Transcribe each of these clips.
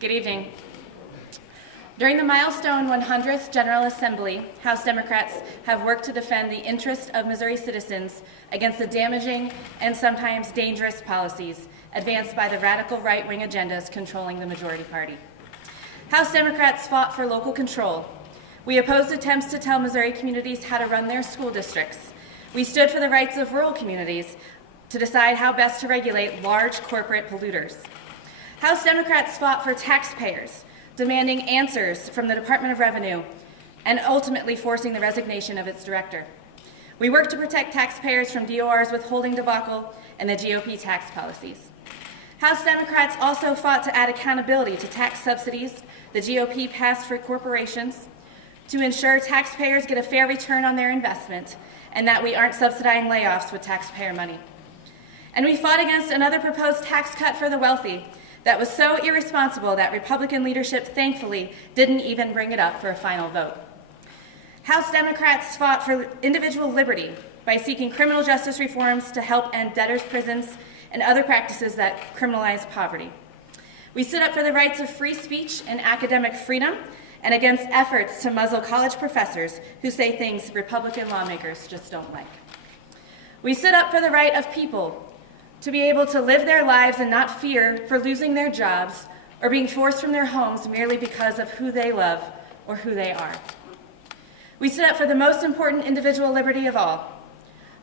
Good evening. During the milestone 100th General Assembly, House Democrats have worked to defend the interest of Missouri citizens against the damaging and sometimes dangerous policies advanced by the radical right-wing agendas controlling the majority party. House Democrats fought for local control. We opposed attempts to tell Missouri communities how to run their school districts. We stood for the rights of rural communities to decide how best to regulate large corporate polluters. House Democrats fought for taxpayers, demanding answers from the Department of Revenue and ultimately forcing the resignation of its director. We worked to protect taxpayers from DOR's withholding debacle and the GOP tax policies. House Democrats also fought to add accountability to tax subsidies the GOP passed for corporations, to ensure taxpayers get a fair return on their investment and that we aren't subsidizing layoffs with taxpayer money. And we fought against another proposed tax cut for the wealthy that was so irresponsible that Republican leadership thankfully didn't even bring it up for a final vote. House Democrats fought for individual liberty by seeking criminal justice reforms to help end debtors' prisons and other practices that criminalize poverty. We stood up for the rights of free speech and academic freedom and against efforts to muzzle college professors who say things Republican lawmakers just don't like. We stood up for the right of people to be able to live their lives and not fear for losing their jobs or being forced from their homes merely because of who they love or who they are. We stood up for the most important individual liberty of all,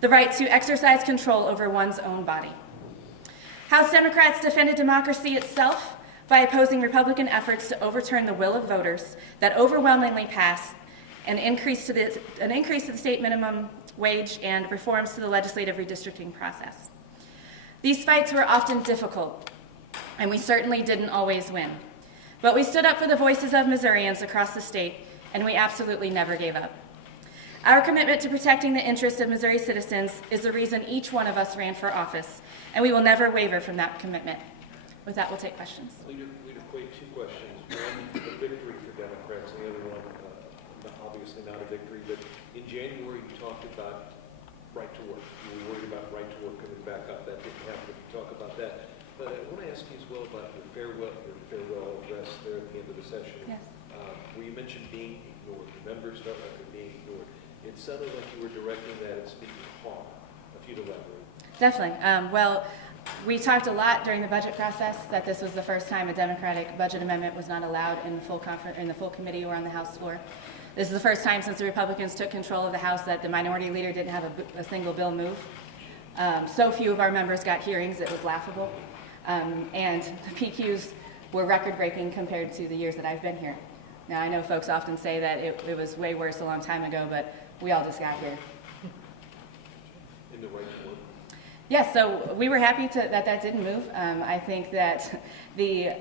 the right to exercise control over one's own body. House Democrats defended democracy itself by opposing Republican efforts to overturn the will of voters that overwhelmingly passed an increase to the state minimum wage and reforms to the legislative redistricting process. These fights were often difficult, and we certainly didn't always win. But we stood up for the voices of Missourians across the state, and we absolutely never gave up. Our commitment to protecting the interests of Missouri citizens is the reason each one of us ran for office, and we will never waver from that commitment. With that, we'll take questions. We'd equate two questions. One, a victory for Democrats, and the other one, obviously not a victory, but in January you talked about right to work. You were worried about right to work coming back up. That didn't happen. We can talk about that. But I want to ask you as well about your farewell address there at the end of the session. Yes. Where you mentioned being ignored. The members felt like they're being ignored. It sounded like you were directing that at speaking harm. If you'd elaborate. Definitely. Well, we talked a lot during the budget process that this was the first time a Democratic budget amendment was not allowed in the full committee or on the House floor. This is the first time since the Republicans took control of the House that the minority leader didn't have a single bill move. So few of our members got hearings, it was laughable. And the PQs were record-breaking compared to the years that I've been here. Now, I know folks often say that it was way worse a long time ago, but we all just got here. In the right to work? Yes, so we were happy that didn't move. I think that the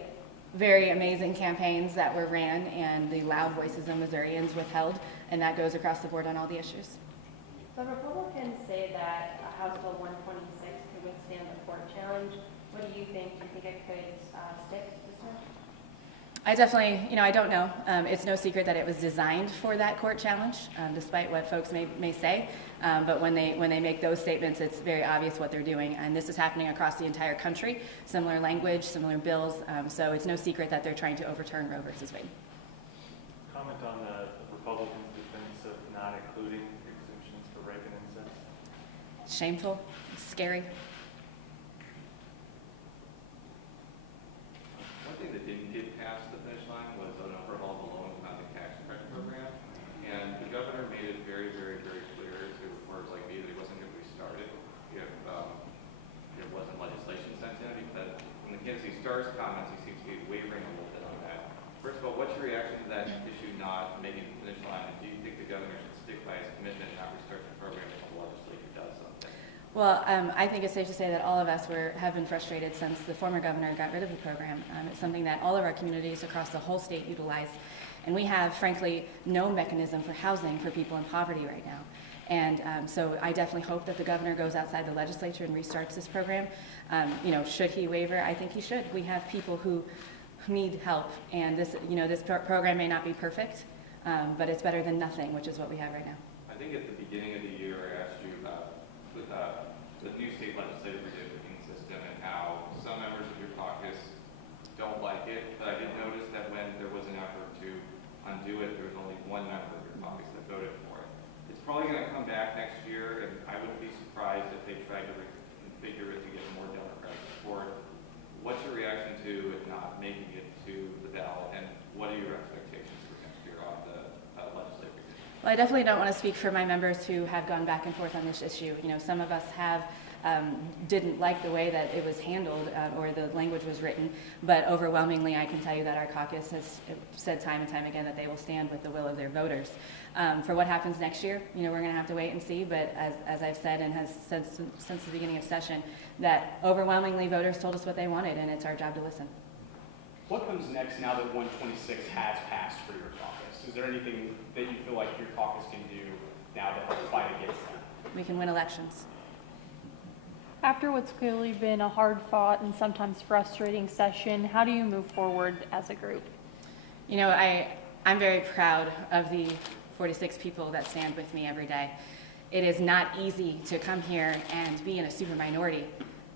very amazing campaigns that were ran and the loud voices of Missourians withheld, and that goes across the board on all the issues. The Republicans say that House Bill 126 could withstand the court challenge. What do you think? Do you think it could stick this time? I definitely, I don't know. It's no secret that it was designed for that court challenge, despite what folks may say. But when they make those statements, it's very obvious what they're doing. And this is happening across the entire country. Similar language, similar bills. So it's no secret that they're trying to overturn Roe versus Wade. Comment on the Republicans' defense of not including exemptions for rape and incest. Shameful, scary. One thing that didn't get past the finish line was a number of all the loans on the tax credit program. And the governor made it very, very, very clear to reporters like me that he wasn't going to be started if there wasn't legislation sent in. Because in the Kansas City Star's comments, he seems to be wavering a little bit on that. First of all, what's your reaction to that issue not making the finish line? And do you think the governor should stick by his commitment and not restart the program if the legislature does something? Well, I think it's safe to say that all of us have been frustrated since the former governor got rid of the program. It's something that all of our communities across the whole state utilize. And we have, frankly, no mechanism for housing for people in poverty right now. And so I definitely hope that the governor goes outside the legislature and restarts this program. Should he waiver? I think he should. We have people who need help. And this program may not be perfect, but it's better than nothing, which is what we have right now. I think at the beginning of the year, I asked you about the new state legislative redistricting system and how some members of your caucus don't like it, but I did notice do it, there was only one member of your caucus that voted for it. It's probably going to come back next year, and I wouldn't be surprised if they tried to reconfigure it to get more Democratic support. What's your reaction to it not making it to the ballot, and what are your expectations for next year on the legislative condition? Well, I definitely don't want to speak for my members who have gone back and forth on this issue. You know, some of us have didn't like the way that it was handled or the language was written, but overwhelmingly I can tell you that our caucus has said time and time again that they will stand with the will of their voters. For what happens next year, you know, we're going to have to wait and see, but as I've said and has said since the beginning of session, that overwhelmingly voters told us what they wanted, and it's our job to listen. What comes next now that 126 has passed for your caucus? Is there anything that you feel like your caucus can do now to help fight against that? We can win elections. After what's clearly been a hard-fought and sometimes frustrating session, how do you move forward as a group? You know, I'm very proud of the 46 people that stand with me every day. It is not easy to come here and be in a super minority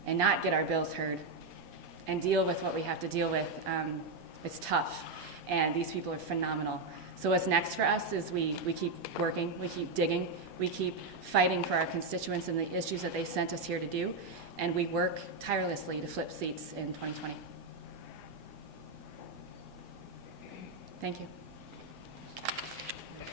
and not get our bills heard and deal with what we have to deal with. It's tough, and these people are phenomenal. So what's next for us is we keep working, we keep digging, we keep fighting for our constituents and the issues that they sent us here to do, and we work tirelessly to flip seats in 2020. Thank you.